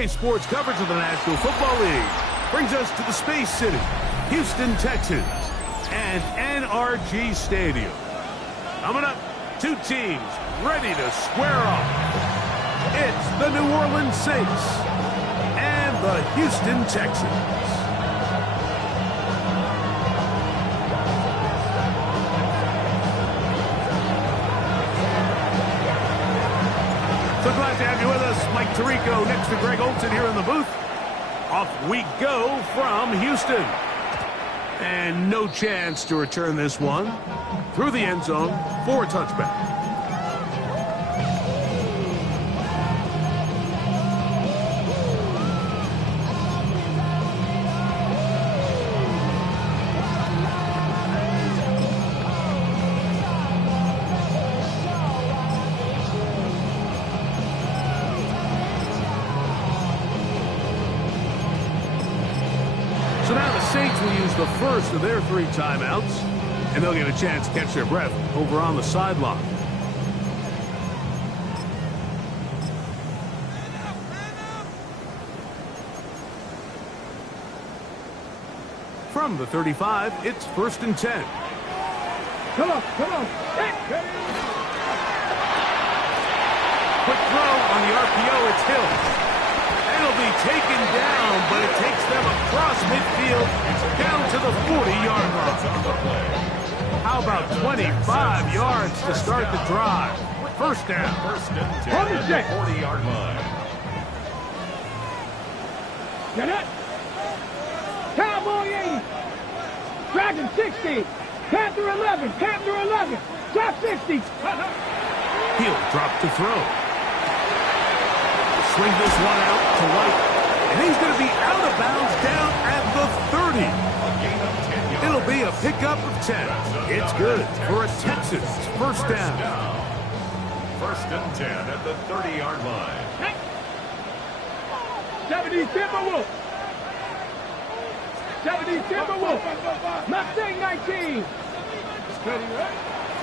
Today's sports coverage of the National Football League brings us to the Space City, Houston Texans, and NRG Stadium. Coming up, two teams ready to square off. It's the New Orleans Saints and the Houston Texans. So glad to have you with us. Mike Tirico next to Greg Olson here in the booth. Off we go from Houston. And no chance to return this one through the end zone for a touchback. So now the Saints will use the first of their 3 timeouts, and they'll get a chance to catch their breath over on the sideline. From the 35, it's 1st and 10. Come on. Quick throw on the RPO, it's Hill. It'll be taken down, but it takes them across midfield down to the 40-yard line. How about 25 yards to start the drive? First down. 1st and 10 at the 40-yard line. Get it. Cowboy 80. Dragon 60. Panther 11. Drop 60. He'll drop to throw. Swing this one out to White. And he's going to be out of bounds down at the 30. It'll be a pickup of 10. It's good for a Texans first down. 1st and 10 at the 30-yard line. 70 Timberwolf. Mustang 19.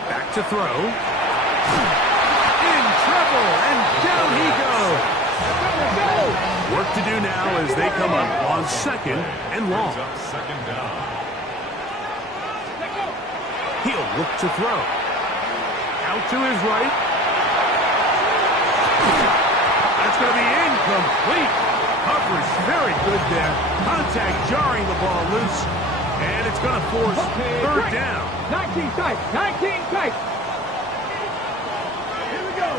Back to throw. In trouble, and down he goes. Work to do now as they come up on 2nd and long. Second down. He'll look to throw. Out to his right. That's going to be incomplete. Coverage very good there. Contact jarring the ball loose. And it's going to force 3rd down. 19 tight. Here we go.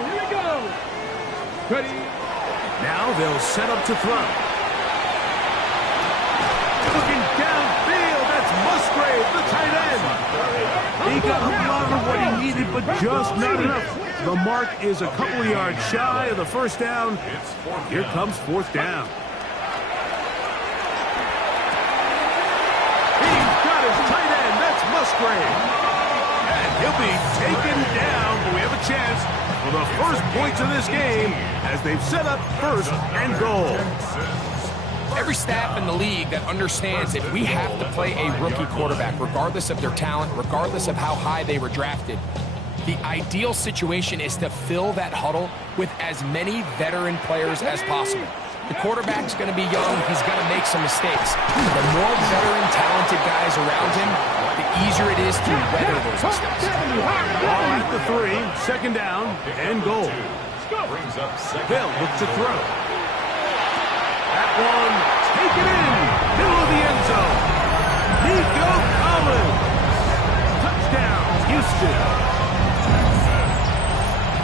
Ready. Now they'll set up to throw. Looking downfield, that's Musgrave, the tight end. He got a lot of what he needed, but just not enough. The mark is a couple of yards shy of the first down. Here comes 4th down. He's got his tight end, that's Musgrave. And he'll be taken down, but we have a chance for the first points of this game as they've set up 1st and goal. Every staff in the league that understands that we have to play a rookie quarterback, regardless of their talent, regardless of how high they were drafted. The ideal situation is to fill that huddle with as many veteran players as possible. The quarterback's going to be young. He's going to make some mistakes. The more veteran, talented guys around him, the easier it is to weather those mistakes. Ball at the 3, 2nd down, and goal. Hill look to throw. That one, taken in, middle of the end zone. Nico Collins. Touchdown, Houston.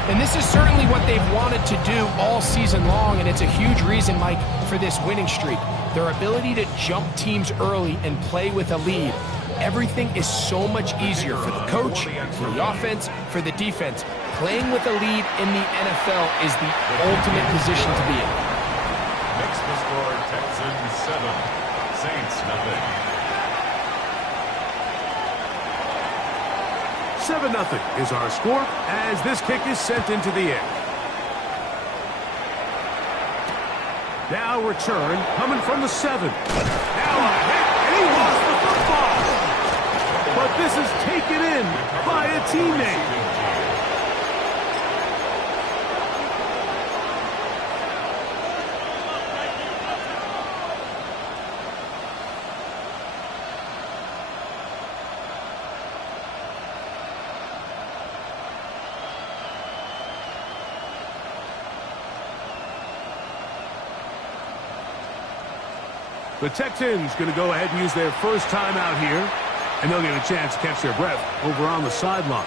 And this is certainly what they've wanted to do all season long, and it's a huge reason, Mike, for this winning streak. Their ability to jump teams early and play with a lead. Everything is so much easier for the coach, for the offense, for the defense. Playing with a lead in the NFL is the ultimate position to be in. Next to score, Texans 7, Saints nothing. 7-0 is our score as this kick is sent into the air. Now return coming from the 7. Now a hit, and he lost the football. But this is taken in by a teammate. The Texans going to go ahead and use their first timeout here, and they'll get a chance to catch their breath over on the sideline.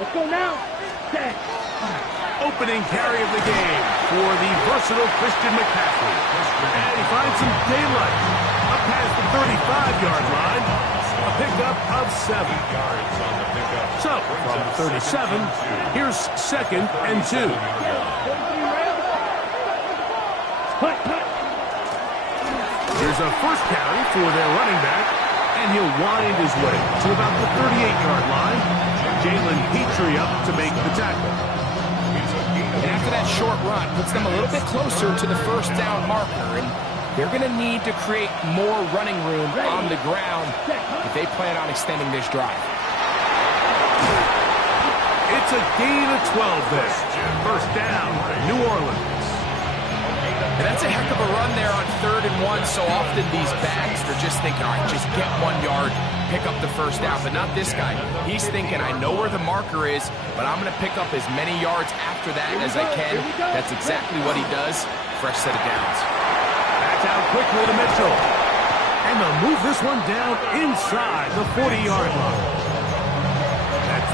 Let's go now. Set. Opening carry of the game for the versatile Christian McCaffrey. And he finds some daylight. Up past the 35-yard line. A pickup of 7. So, from the 37, here's 2nd and 2. Here's a first carry for their running back, and he'll wind his way to about the 38-yard line. Jalen Petrie up to make the tackle. And after that short run, puts them a little bit closer to the first down marker, and they're going to need to create more running room on the ground if they plan on extending this drive. It's a gain of 12 there. First down, New Orleans. And that's a heck of a run there on 3rd and 1. So often these backs, they're just thinking, all right, just get 1 yard, pick up the first down. But not this guy. He's thinking, I know where the marker is, but I'm going to pick up as many yards after that as I can. That's exactly what he does. Fresh set of downs. That's out quickly to Mitchell. And they'll move this one down inside the 40-yard line. That's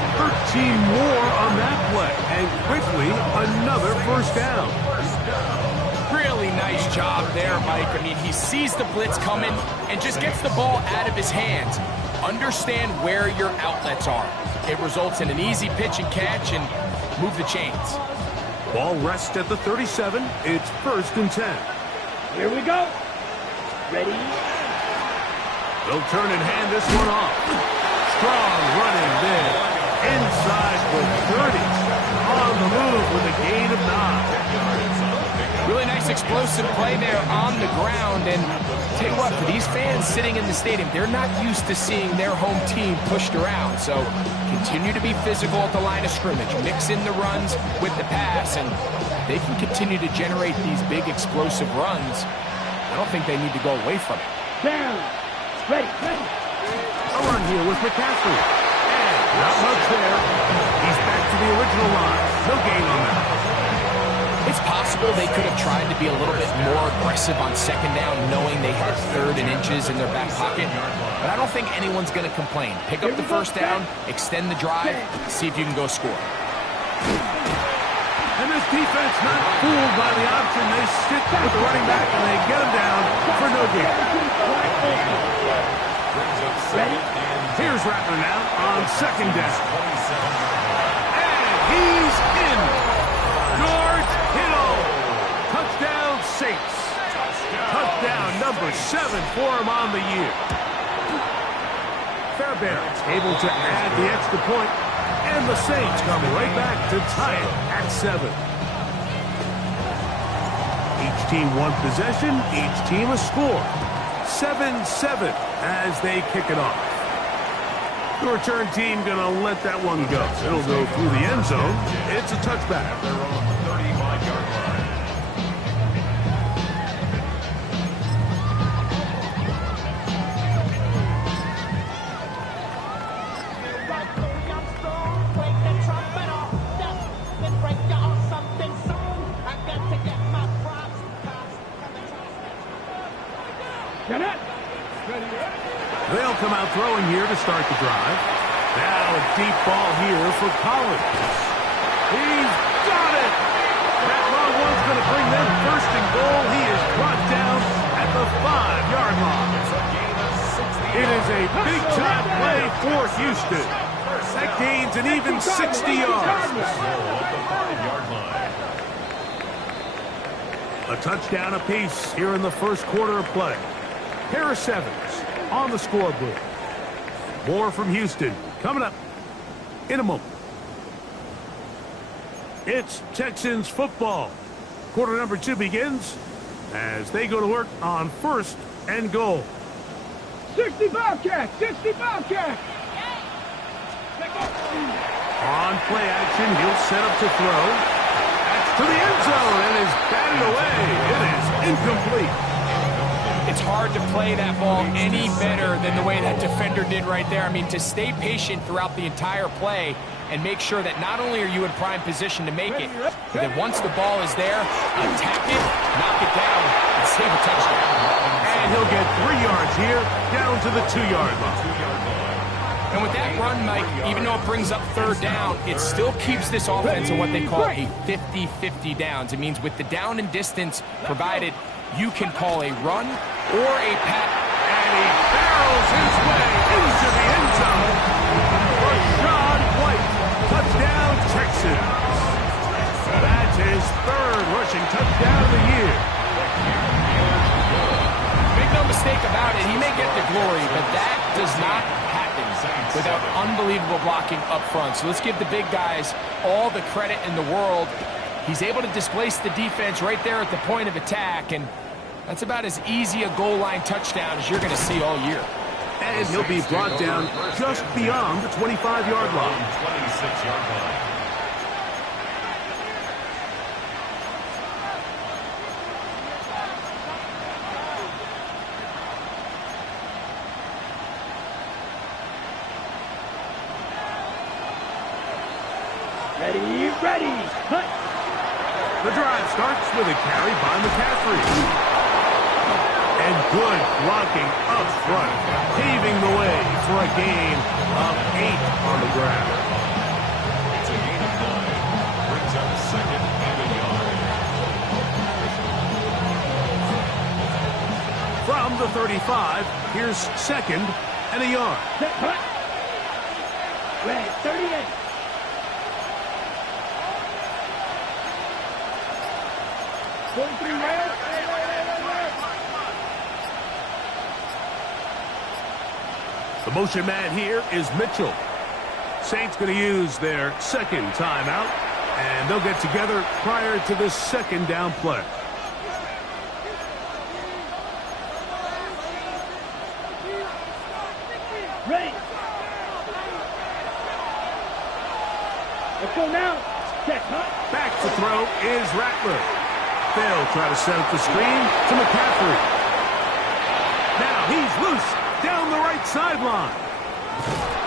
13 more on that play. And quickly, another first down. Really nice job there, Mike. I mean, he sees the blitz coming and just gets the ball out of his hands. Understand where your outlets are. It results in an easy pitch and catch and move the chains. Ball rests at the 37. It's 1st and 10. Here we go. Ready? They'll turn and hand this one off. Strong running there. Inside the 30. On the move with a gain of 9. Really nice explosive play there on the ground. And tell you what, for these fans sitting in the stadium, they're not used to seeing their home team pushed around. So continue to be physical at the line of scrimmage. Mix in the runs with the pass, and they can continue to generate these big explosive runs. I don't think they need to go away from it. Down. Ready. A run here with McCaffrey. And not much there. He's back to the original line. No gain on that. It's possible they could have tried to be a little bit more aggressive on 2nd down, knowing they had 3rd and inches in their back pocket. But I don't think anyone's going to complain. Pick up the first down, extend the drive, see if you can go score. And this defense not fooled by the option. They stick with the running back, and they get him down for no gain. Here's Rattler now on 2nd down. And he's in. George Kittle. Touchdown Saints. Touchdown number 7 for him on the year. Fairbairn able to add the extra point, and the Saints come right back to tie it at 7. Each team one possession, each team a score. 7-7 as they kick it off. The return team going to let that one go. It'll go through the end zone. It's a touchback. They're on the 35-yard line. They'll come out throwing here to start the drive. Now a deep ball here for Collins. He's got it! That long one's going to bring them 1st and goal. He is brought down at the 5-yard line. It is a big-time play for Houston. That gains an even 60 yards. A touchdown apiece here in the first quarter of play. Pair of 7s on the scoreboard. More from Houston coming up in a moment. It's Texans football. Quarter number 2 begins as they go to work on 1st and goal. 60 Bobcats! 60 Bobcats! On play action, he'll set up to throw. That's to the end zone and is batted away. It is incomplete. It's hard to play that ball any better than the way that defender did right there. I mean, to stay patient throughout the entire play and make sure that not only are you in prime position to make it, but that once the ball is there, attack it, knock it down, and save a touchdown. And he'll get 3 yards here, down to the 2-yard line. And with that run, Mike, even though it brings up third down, it still keeps this offense in what they call a 50-50 downs. It means with the down and distance provided, you can call a run or a pass. And he barrels his way into the end zone. Rashad White, touchdown Texans. That's his 3rd rushing touchdown of the year. Make no mistake about it, he may get the glory, but that does not happen without unbelievable blocking up front. So let's give the big guys all the credit in the world. He's able to displace the defense right there at the point of attack, and that's about as easy a goal line touchdown as you're going to see all year. And he'll be brought down just beyond the 25-yard line. 26-yard line. Ready, cut. The drive starts with a carry by McCaffrey. And good blocking up front, paving the way for a gain of 8 on the ground. It's a gain of 9. Brings up 2nd and a yard. From the 35, here's 2nd and a yard. Set, cut. Ready, 38. The motion man here is Mitchell. Saints going to use their 2nd timeout, and they'll get together prior to the 2nd down play. Ready. Let's go now. Set, cut. Back to throw is Rattler. They'll try to set up the screen to McCaffrey. Now he's loose down the right sideline.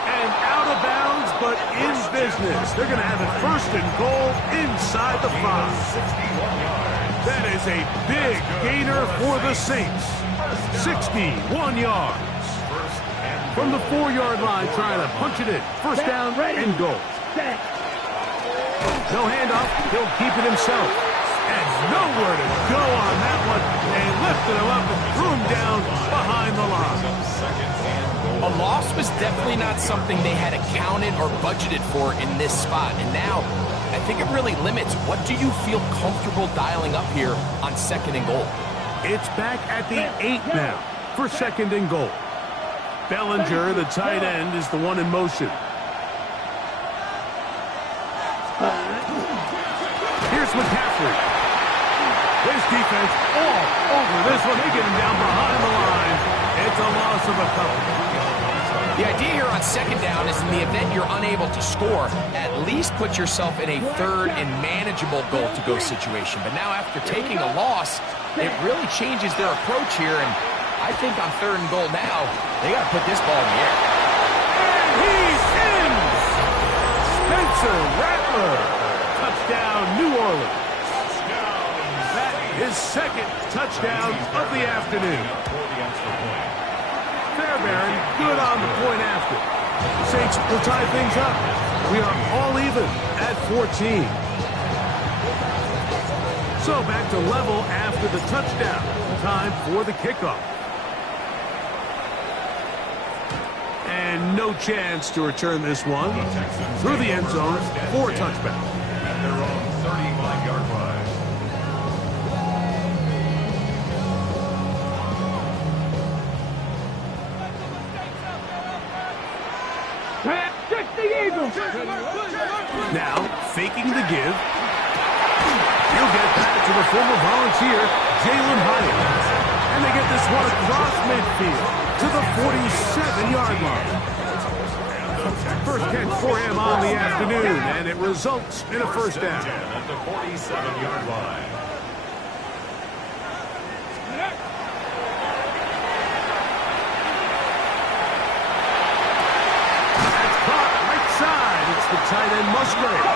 And out of bounds, but in business. They're going to have it 1st and goal inside the 5. That is a big gainer for the Saints. 61 yards. From the 4-yard line, trying to punch it in. 1st down and goal. No handoff. He'll keep it himself. And nowhere to go on that one. They lifted him up and threw him down behind the line. A loss was definitely not something they had accounted or budgeted for in this spot. And now, I think it really limits what do you feel comfortable dialing up here on 2nd and goal. It's back at the 8 now for 2nd and goal. Bellinger, the tight end, is the one in motion. Here's McCaffrey. His defense all over this one. They get him down behind the line. It's a loss of a couple. The idea here on 2nd down is in the event you're unable to score, at least put yourself in a 3rd and manageable goal-to-go situation. But now after taking a loss, it really changes their approach here. And I think on 3rd and goal now, they got to put this ball in the air. And he's in! Spencer Rattler. Touchdown, New Orleans. That is 2nd touchdown of the afternoon. Fairbairn, good on the point after. Saints will tie things up. We are all even at 14. So back to level after the touchdown. Time for the kickoff. And no chance to return this one through the end zone for a touchback. At their own 35-yard line. Now, faking the give. He'll get back to the former volunteer, Jalen Hyatt. And they get this one across midfield to the 47-yard line. First catch for him on the afternoon, and it results in a first down. At the 47-yard line. That's caught right side. It's the tight end Musgrave.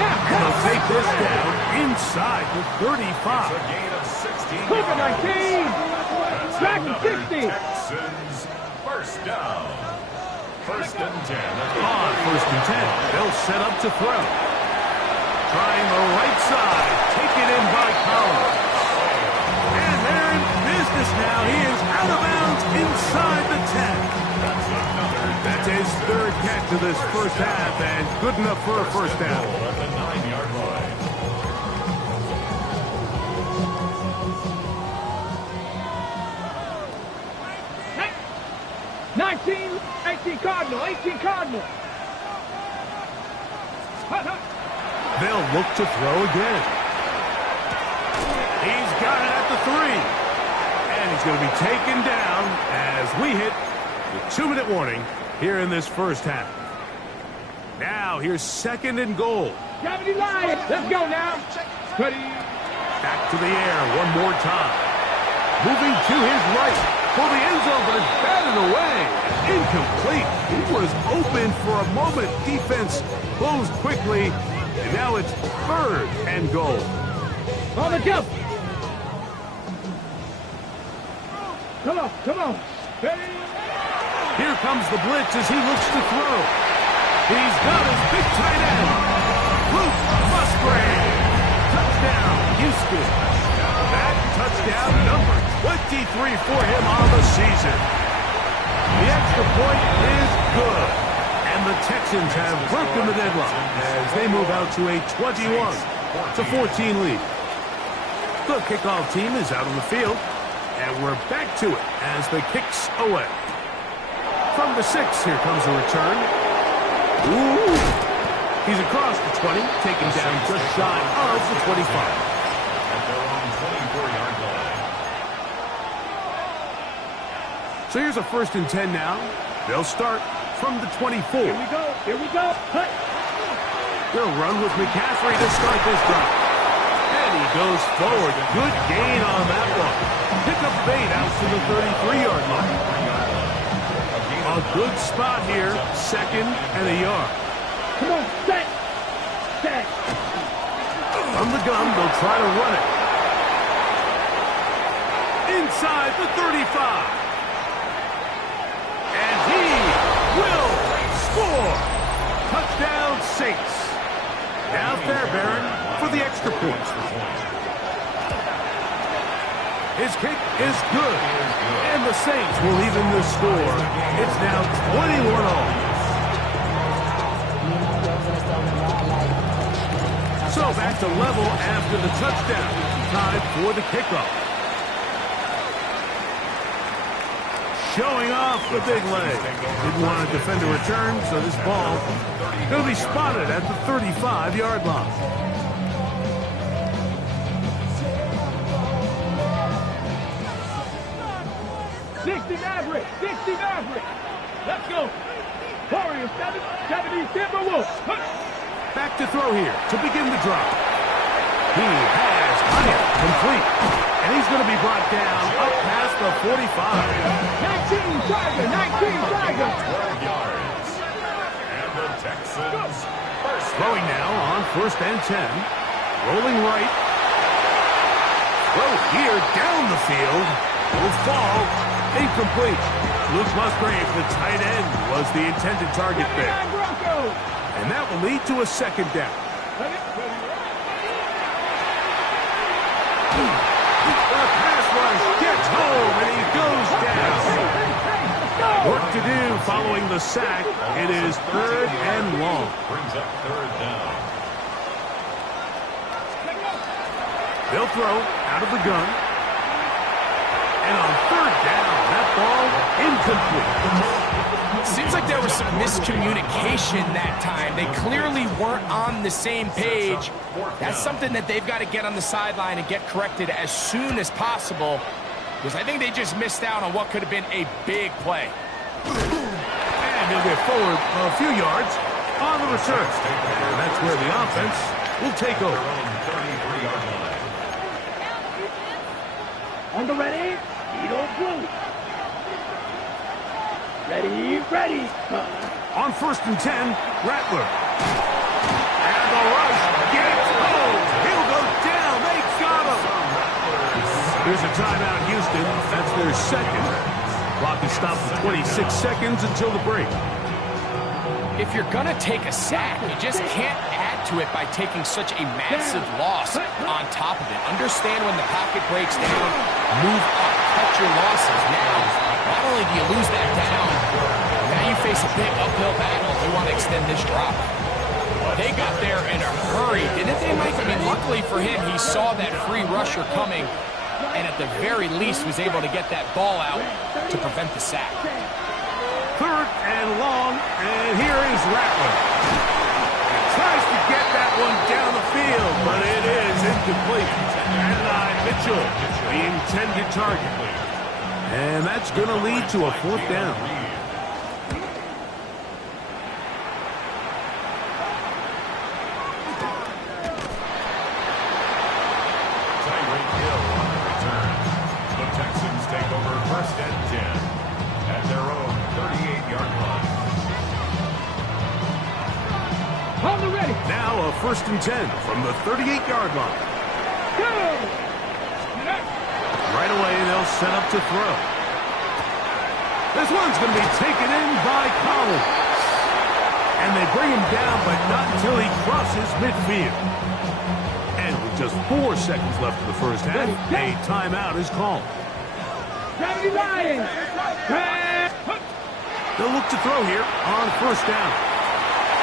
And they'll take this down inside the 35. It's a gain of 16 Cook at yards. 19. That's Back to another 60. Texans first down. First and 10. On first and 10, they'll set up to throw. Trying the right side, taken in by Collins. And they're in business now. He is out of bounds inside the 10. That's his third catch of this first half, and good enough for a first down. At the 9-yard line. Hey. 19, 18 Cardinal, 18 Cardinal. They'll look to throw again. He's got it at the 3. And he's going to be taken down as we hit the 2-minute warning here in this first half. Now, here's second and goal. Gravity line. Let's go now. Ready. Back to the air one more time. Moving to his right for the end zone, but it's batted away. Incomplete. He was open for a moment. Defense closed quickly, and now it's third and goal. On the jump. Come on, come on. Ready. Here comes the blitz as he looks to throw. He's got his big tight end, Luke Musgrave. Touchdown, Houston. That touchdown number 23 for him on the season. The extra point is good. And the Texans have broken the deadlock as they move out to a 21-14 lead. The kickoff team is out on the field, and we're back to it as the kicks away. From the 6, here comes a return. Ooh! He's across the 20, taken down just shy of the 25. At their own 24-yard line. So here's a first and 10 now. They'll start from the 24. Here we go. Here we go. Cut. They'll run with McCaffrey to start this drive. And he goes forward. Good gain on that one. Pick up bait out to the 33-yard line. A good spot here. Second and a yard. Come on. Set. Set. From the gun, they'll try to run it. Inside the 35. And he will score. Touchdown, Saints. Now Fairbairn for the extra point. His kick is good. And the Saints will even the score. It's now 21-all. So back to level after the touchdown. Time for the kickoff. Showing off the big leg. Didn't want to defend a return, so this ball going to be spotted at the 35-yard line. Maverick. 60 Maverick. Let's go. Warriors 70 Timberwolves. Back to throw here to begin the drive. He has it complete. And he's going to be brought down up past the 45. 19 Tiger. 19 Tiger. 12 yards. And the Texans first. Throwing now on first and 10. Rolling right. Throw here down the field. Will fall. Incomplete. Luke Musgrave, the tight end, was the intended target there. And that will lead to a second down. The pass rush gets home, and he goes down. Work to do following the sack. It is third and long. Brings up third down. They'll throw out of the gun. And on third down, that ball incomplete. Seems like there was some miscommunication that time. They clearly weren't on the same page. That's something that they've got to get on the sideline and get corrected as soon as possible, because I think they just missed out on what could have been a big play. And he'll get forward a few yards on the return. And that's where the offense will take over. On the ready, Edo Blue. Ready. On 1st and 10, Rattler. And the rush gets home. He'll go down. They got him. There's a timeout, Houston. That's their second. Clock is stopped for 26 seconds until the break. If you're going to take a sack, you just can't add to it by taking such a massive loss on top of it. Understand when the pocket breaks down, move up, cut your losses. Now, not only do you lose that down, now you face a big uphill battle if you want to extend this drop. They got there in a hurry, didn't they, Mike? I mean, luckily for him, he saw that free rusher coming, and at the very least was able to get that ball out to prevent the sack. 3rd and long, and here is Rattler. Tries to get that one down the field, but it is incomplete. And Mitchell, the intended target. And that's going to lead to a 4th down. Tyreek Hill on the return. The Texans take over 1st and 10 at their own 38-yard line. On the ready. Now a 1st and 10 from the 38-yard line. Go. Right away, they'll set up to throw. This one's going to be taken in by Collins. And they bring him down, but not until he crosses midfield. And with just 4 seconds left in the first half, a timeout is called. Gravity Lions. They'll look to throw here on 1st down.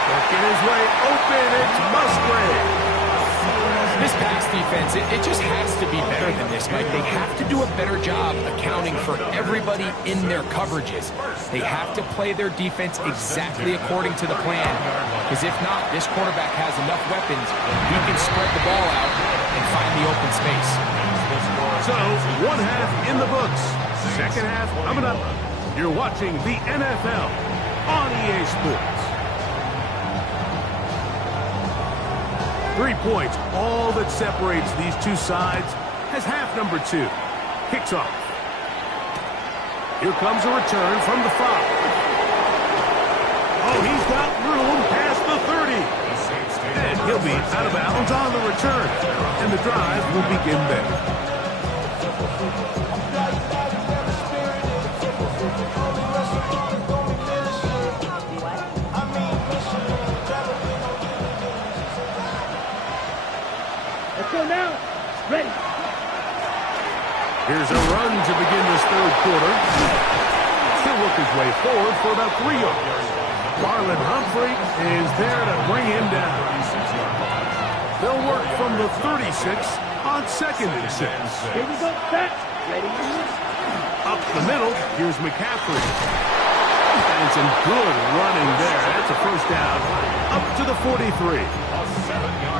Working his way open, it's Musgrave. This pass defense, it just has to be better than this, Mike. They have to do a better job accounting for everybody in their coverages. They have to play their defense exactly according to the plan, because if not, this quarterback has enough weapons. He can spread the ball out and find the open space. So, 1 half in the books. 2nd half coming up. You're watching the NFL on EA Sports. 3 points, all that separates these two sides, as half number 2 kicks off. Here comes a return from the 5. Oh, he's got room past the 30. And he'll be out of bounds on the return. And the drive will begin there. So now, ready. Here's a run to begin this 3rd quarter. He'll work his way forward for about 3 yards. Marlon Humphrey is there to bring him down. They'll work from the 36 on 2nd and 6. Here we go, set. Ready. Up the middle, here's McCaffrey. And some good running there. That's a 1st down. Up to the 43.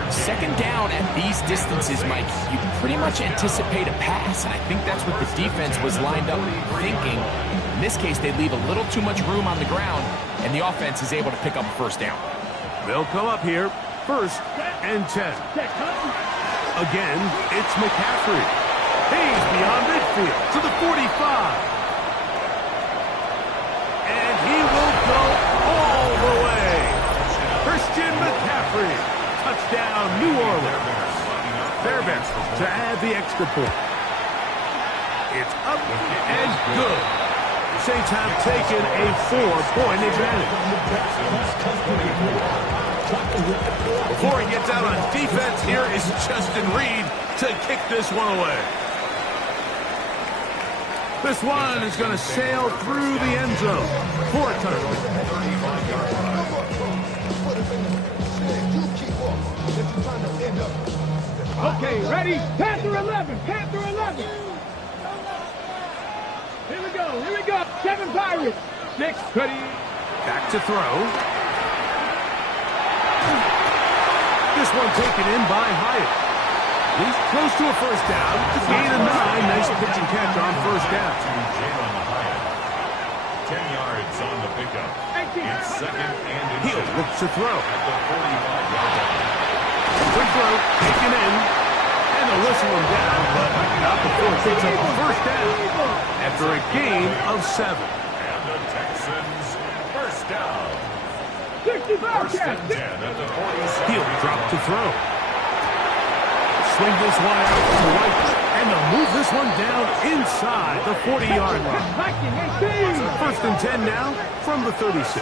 2nd down at these distances, Mike, you pretty much anticipate a pass, and I think that's what the defense was lined up thinking. In this case, they leave a little too much room on the ground, and the offense is able to pick up a 1st down. They'll come up here, 1st and 10. Again, it's McCaffrey. He's beyond midfield to the 45. And he will go all the way. Christian McCaffrey. Touchdown, New Orleans. Fairbanks to add the extra point. It's up and good. Saints have taken a 4-point advantage. Before he gets out on defense, here is Justin Reed to kick this one away. This one is going to sail through the end zone for a touchdown. Okay, ready? Panther 11, Panther 11. Here we go. 7 Pirates. 6, ready. Back to throw. This one taken in by Hyatt. He's close to a 1st down. To gain a 9. Nice pitch and catch on 1st down. 10 yards on the pickup. It's second and Hill looks to throw. at the 45-yard line. Quick throw, taken in. And they'll whistle him down, but not before it takes up a first down after a gain of 7. And the Texans first down. 65, First Jack. and 10 at the 47. Hill dropped to throw. Swing this one out to the right, and they'll move this one down inside the 40-yard line. First and 10 now from the 36.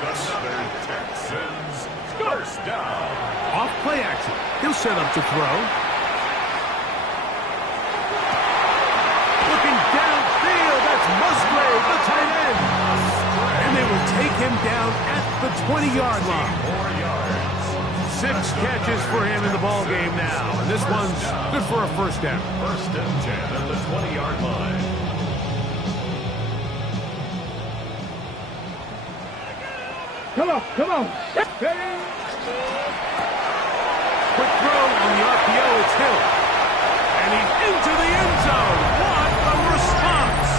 Texans first down. Off play action. He'll set up to throw. Looking downfield, that's Musgrave, the tight end. And they will take him down at the 20-yard line. 4 yards. 6 catches for him in the ball game now. And this one's good for a first down. First and 10 at the 20-yard line. Come on, come on. Quick throw on the RPO, it's Hill. And he's into the end zone. What a response.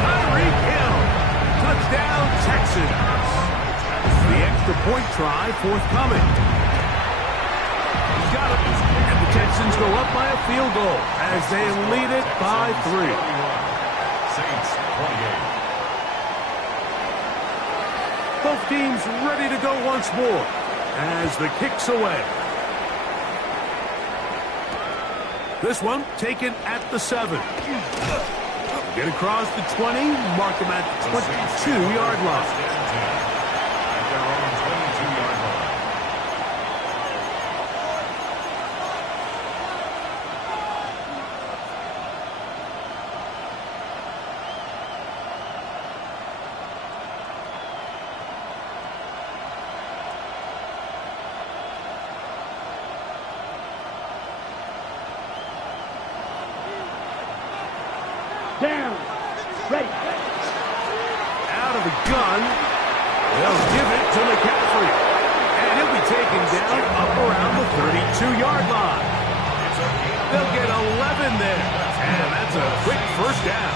Tyreek Hill. Touchdown, Texans. The extra point try forthcoming. He's got it. And the Texans go up by a field goal as they lead it by 3. Saints 28. Both teams ready to go once more as the kick's away. This one taken at the 7. Get across the 20, mark them at the 22-yard line. At their own 22-yard line. Down. Ready. Out of the gun. They'll give it to McCaffrey. And he'll be taken down up around the 32-yard line. They'll get 11 there. And that's a quick first down.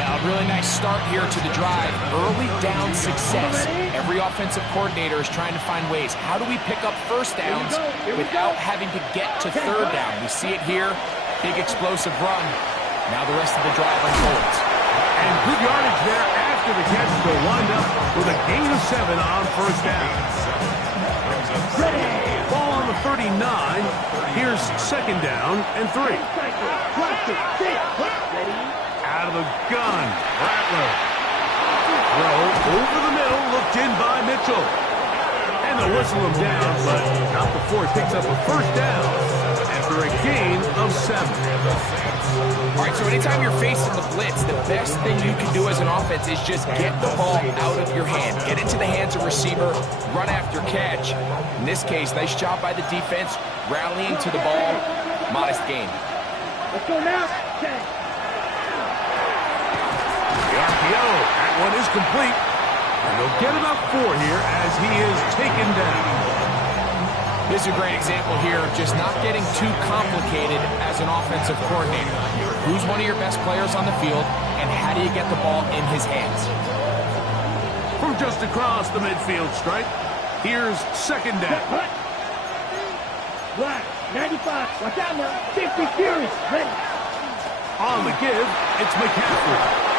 Well, really nice start here to the drive. Early down success. Every offensive coordinator is trying to find ways. How do we pick up first downs without having to get to third down? We see it here. Big explosive run. Now the rest of the drive unfolds. And good yardage there after the catch to wind up with a gain of 7 on first down. Ball on the 39. Here's second down and 3. Out of the gun. Rattler. Throw over the middle, looked in by Mitchell. And they'll whistle him down, but not before it picks up a first down after a gain of 7. All right, so anytime you're facing the blitz, the best thing you can do as an offense is just get the ball out of your hand. Get into the hands of receiver, run after catch. In this case, nice job by the defense, rallying to the ball. Modest gain. Let's go now. The RPO, that one is complete. And they'll get about 4 here as he is taken down. This is a great example here of just not getting too complicated as an offensive coordinator. Who's one of your best players on the field, and how do you get the ball in his hands? From just across the midfield stripe, here's second down. Black, 95. Watch out now. 50 Furies. Ready. On the give, it's McCaffrey.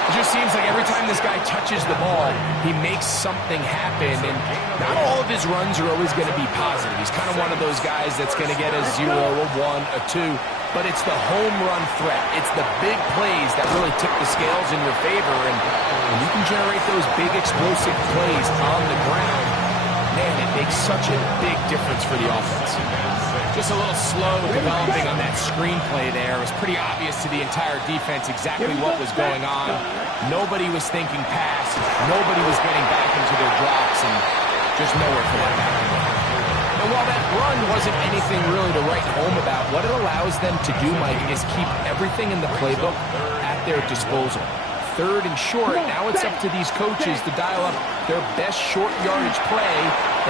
It just seems like every time this guy touches the ball, he makes something happen, and not all of his runs are always going to be positive. He's kind of one of those guys that's going to get a 0, a 1, a 2, but it's the home run threat. It's the big plays that really tip the scales in your favor, and when you can generate those big explosive plays on the ground, man, it makes such a big difference for the offense. Just a little slow developing on that screenplay there. It was pretty obvious to the entire defense exactly what was going on. Nobody was thinking pass. Nobody was getting back into their drops, and just nowhere for that back. And while that run wasn't anything really to write home about, what it allows them to do, Mike, is keep everything in the playbook at their disposal. Third and short, now it's up to these coaches to dial up their best short yardage play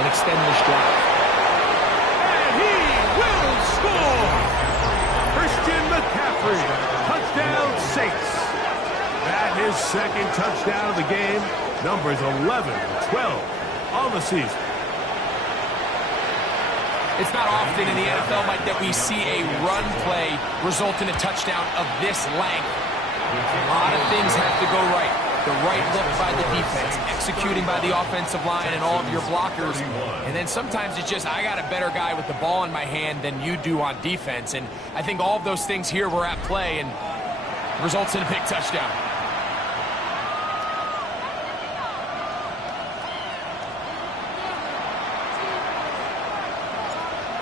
and extend this drive. Touchdown, Saints. That is his second touchdown of the game. Numbers 11 and 12 on the season. It's not often in the NFL, Mike, that we see a run play result in a touchdown of this length. A lot of things have to go right. The right look by the defense, executing by the offensive line and all of your blockers. And then sometimes it's just, I got a better guy with the ball in my hand than you do on defense. And I think all of those things here were at play and results in a big touchdown.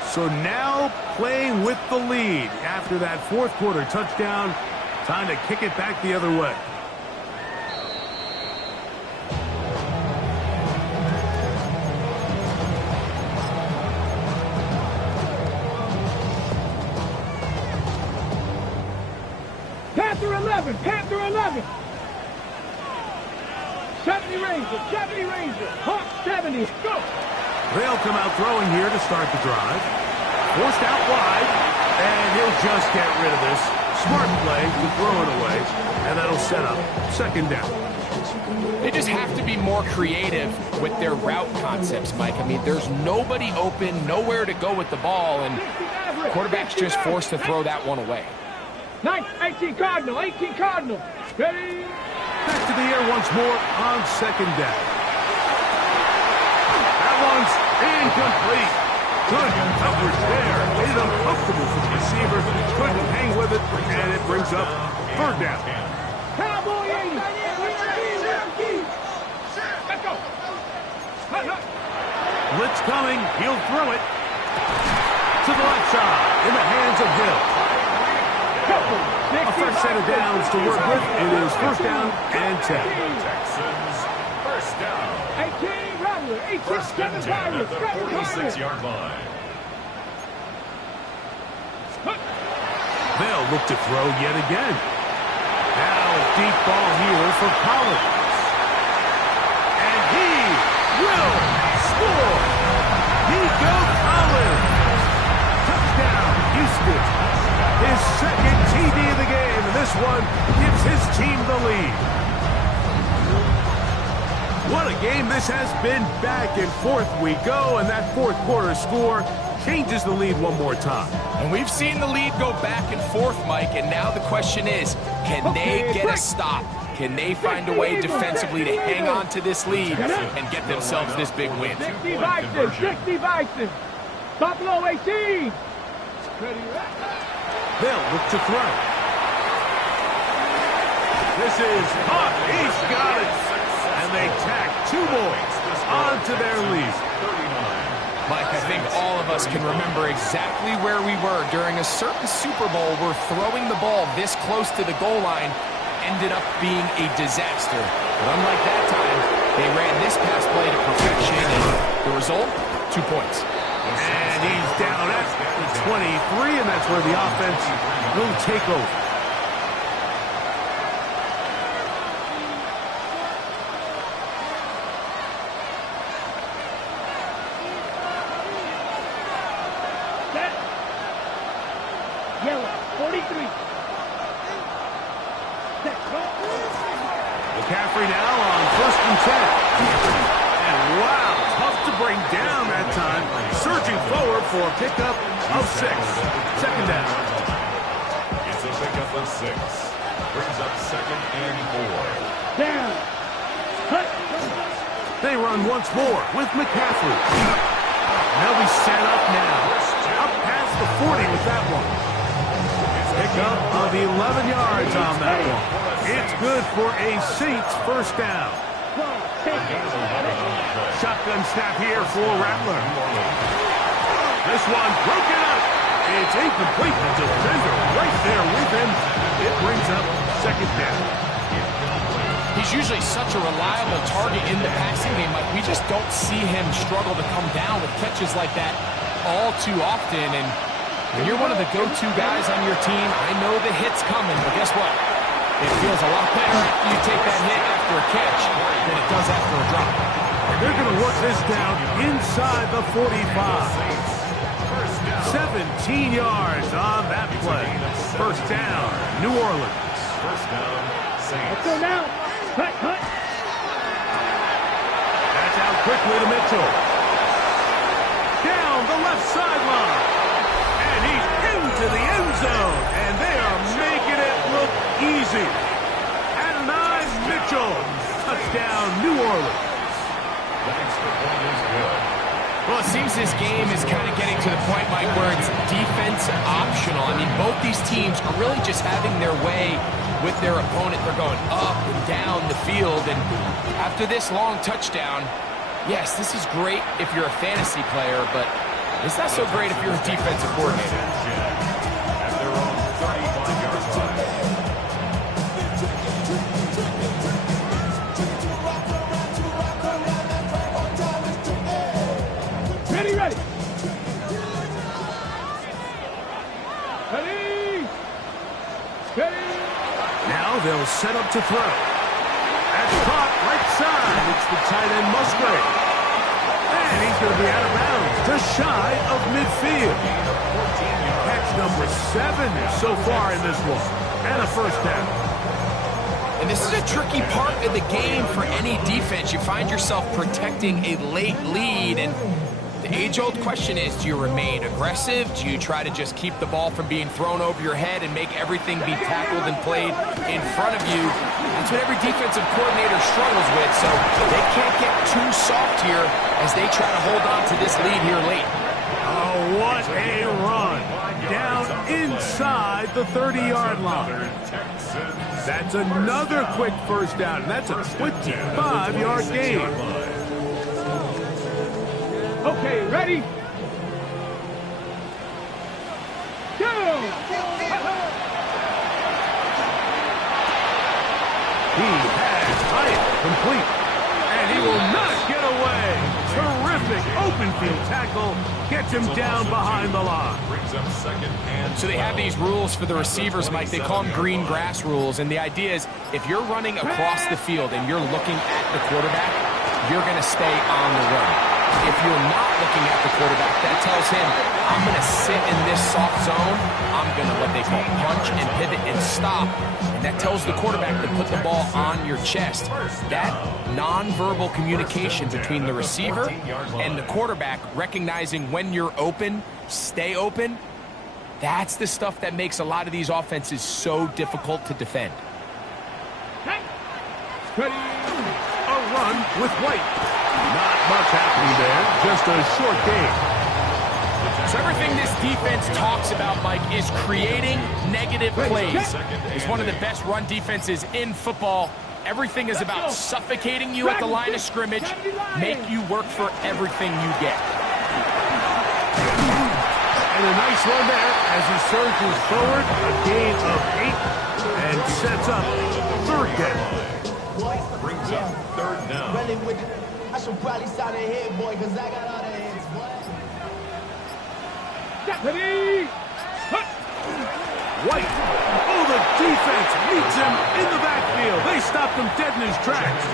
So now playing with the lead after that fourth quarter touchdown. Time to kick it back the other way. Panther 11, Panther 11. 70 Ranger, 70 Ranger. Hawk 70, go. They'll come out throwing here to start the drive. Forced out wide, and he'll just get rid of this. Smart play to throw it away, and that'll set up second down. They just have to be more creative with their route concepts, Mike. I mean, there's nobody open, nowhere to go with the ball, and quarterback's just forced to throw that one away. 18 Cardinal, 18 Cardinal. Ready? Back to the air once more on second down. That one's incomplete. Good coverage there. Made it uncomfortable for the receiver. Couldn't hang with it, and it brings up third down. Cowboy 80. Let's go. Blitz coming. He'll throw it to the left side in the hands of Hill. A fresh set of downs to work with. It is first down and 10. Texans, first down. 18 Rattler, 18 First and 10 at the 46-yard line. They'll look to throw yet again. Now deep ball here for Collins. And he will score. Nico Collins. Touchdown, Houston. His second TD of the game, and this one gives his team the lead. What a game this has been. Back and forth we go, and that fourth quarter score changes the lead one more time. And we've seen the lead go back and forth, Mike, and now the question is, can they get a stop? Can they find a way defensively to hang on to this lead and get themselves this big win? 60 Bison, 60 Bison. Buffalo 18. They'll look to throw. This is up. He's got it. And they tack two more onto their lead. Mike, I think all of us can remember exactly where we were during a certain Super Bowl where throwing the ball this close to the goal line ended up being a disaster. But unlike that time, they ran this pass play to perfection, and the result, 2 points. And he's down at the 23, and that's where the offense will take over. Set. Yellow, 43. Set. McCaffrey now on first and 10. And wow, tough to bring down that time. Surging forward for a pickup of 6. Second down. It's a pickup of 6. Brings up second and 4. Down. Cut. They run once more with McCaffrey. They'll be set up now. Up past the 40 with that one. Pickup of 11 yards on that one. It's good for a Saints first down. Shotgun snap here for Rattler. This one broken up. It's incomplete. The defender right there with him. It brings up second down. He's usually such a reliable target in the passing game. Like, we just don't see him struggle to come down with catches like that all too often. And when you're one of the go-to guys on your team, I know the hit's coming, but guess what? It feels a lot better after you take that hit after a catch than it does after a drop. They're going to work this down inside the 45. 17 yards on that play. First down, New Orleans. First down, Saints. Let's go now. Cut, cut. That's out quickly to Mitchell. Down the left sideline. And he's into the end zone. And they are making it look easy. Adonai Mitchell. Touchdown, New Orleans. The extra point is good. Well, it seems this game is kind of getting to the point, Mike, where it's defense optional. I mean, both these teams are really just having their way with their opponent. They're going up and down the field. And after this long touchdown, yes, this is great if you're a fantasy player, but it's not so great if you're a defensive coordinator. At their own 35-yard line. Ready, ready. Ready. Ready. Now they'll set up to throw. That's caught right side. It's the tight end Musgrave. And he's going to be out of bounds, just shy of midfield. Catch number 7 so far in this one. And a first down. And this is a tricky part of the game for any defense. You find yourself protecting a late lead, and the age-old question is, do you remain aggressive? Do you try to just keep the ball from being thrown over your head and make everything be tackled and played in front of you? That's what every defensive coordinator struggles with, so they can't get too soft here as they try to hold on to this lead here late. Oh, what a run. Down inside the 30-yard line. That's another quick first down, and that's a 25-yard gain. Okay, ready? Go! He has Hyatt complete, and he will not get away. Terrific open field tackle gets him down behind the line. Brings up second and So they have these rules for the receivers, Mike. They call them green grass rules, and the idea is if you're running across the field and you're looking at the quarterback, you're going to stay on the run. If you're not looking at the quarterback, that tells him, I'm going to sit in this soft zone. I'm going to what they call punch and pivot and stop. And that tells the quarterback to put the ball on your chest. That nonverbal communication between the receiver and the quarterback, recognizing when you're open, stay open, that's the stuff that makes a lot of these offenses so difficult to defend. Ready? A run with White. Not much happening there, just a short game. So everything this defense talks about, Mike, is creating negative plays. It's one of the best run defenses in football. Everything is about suffocating you at the line of scrimmage, make you work for everything you get. And a nice run there as he surges forward, a gain of 8, and sets up third down. brings up third down. I should probably start ahead, boy, because I got all the heads, boy. Ready? White. Oh, the defense meets him in the backfield. They stopped him dead in his tracks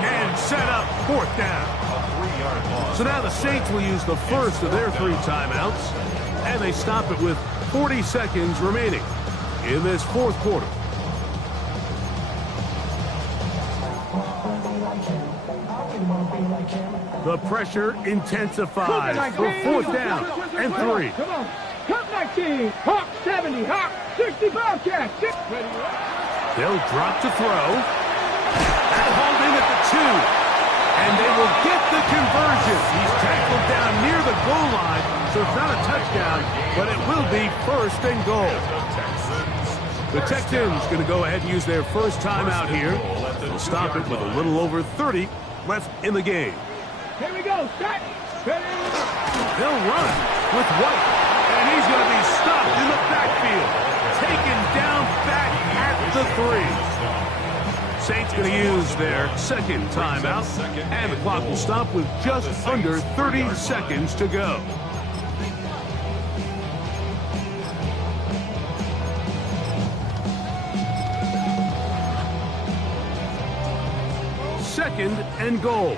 and set up fourth down. A 3-yard loss. So now the Saints will use the first of their 3 timeouts, and they stop it with 40 seconds remaining in this fourth quarter. The pressure intensifies for fourth down and 3. Come on. Cut 19. Hawk 70. Hawk 60. Bobcat. They'll drop to throw. That's hauled in at the 2. And they will get the conversion. He's tackled down near the goal line, so it's not a touchdown, but it will be first and goal. The Texans going to go ahead and use their first timeout here. They'll stop it with a little over 30 left in the game. Here we go. Set. Ready? They'll run with White, and he's going to be stopped in the backfield. Taken down back at the 3. Saints going to use their second timeout, and the clock will stop with just under 30 seconds to go. Second and goal.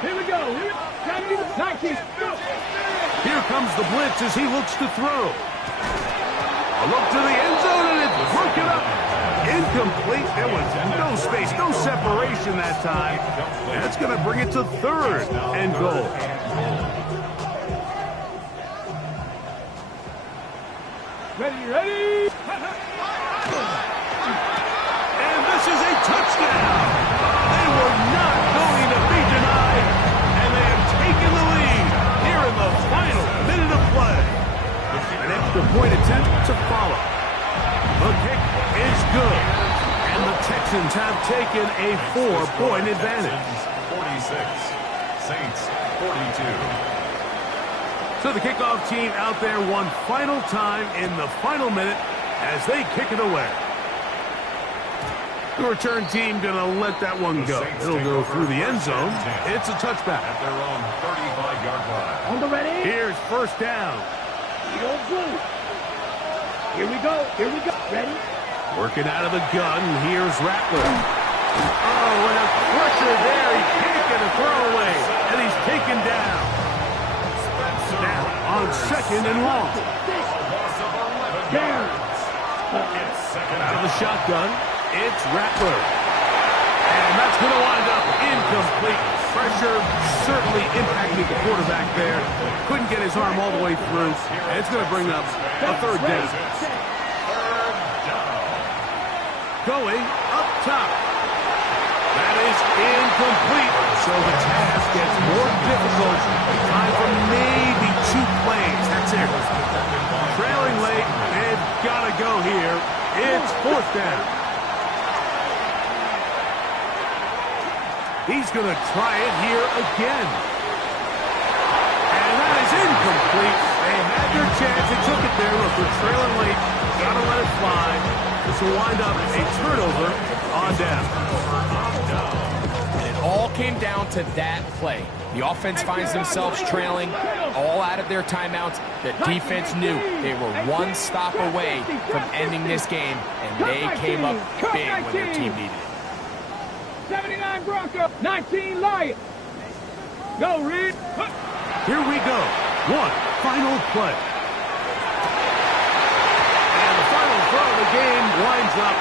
Here we go. Here we go. 19. Here comes the blitz as he looks to throw. A look to the end zone, and it's broken up Incomplete. There was no space, no separation that time. That's going to bring it to third and goal. Ready. And this is a touchdown. They were not going to be denied, and they have taken the lead here in the final minute of play. An extra point attempt to follow. The kick is good, and the Texans have taken a 4-point advantage. 46, Saints 42. So the kickoff team out there one final time in the final minute as they kick it away. The return team going to let that one go. It'll go through the end zone. It's a touchback. At their own 35-yard line. On the ready. Here's first down. Here we go. Ready. Working out of the gun. Here's Rattler. Oh, and a pressure there. He can't get a throwaway. And he's taken down. Now on second and long. Out of the shotgun. It's Rattler. And that's going to wind up incomplete. Pressure certainly impacted the quarterback there. Couldn't get his arm all the way through. And it's going to bring up a third down. Going up top. That is incomplete. So the task gets more difficult. Time for maybe 2 plays. That's it. Trailing late. They've got to go here. It's fourth down. He's going to try it here again. And that is incomplete. They had their chance. They took it there. Look, they're trailing late. Got to let it fly. This will wind up a turnover on down. And it all came down to that play. The offense finds themselves trailing, all out of their timeouts. The defense knew they were one stop away from ending this game, and they came up big when their team needed it. 79 Broncos, 19 Lions. Go, Reed. Here we go. One final play. And the final throw of the game winds up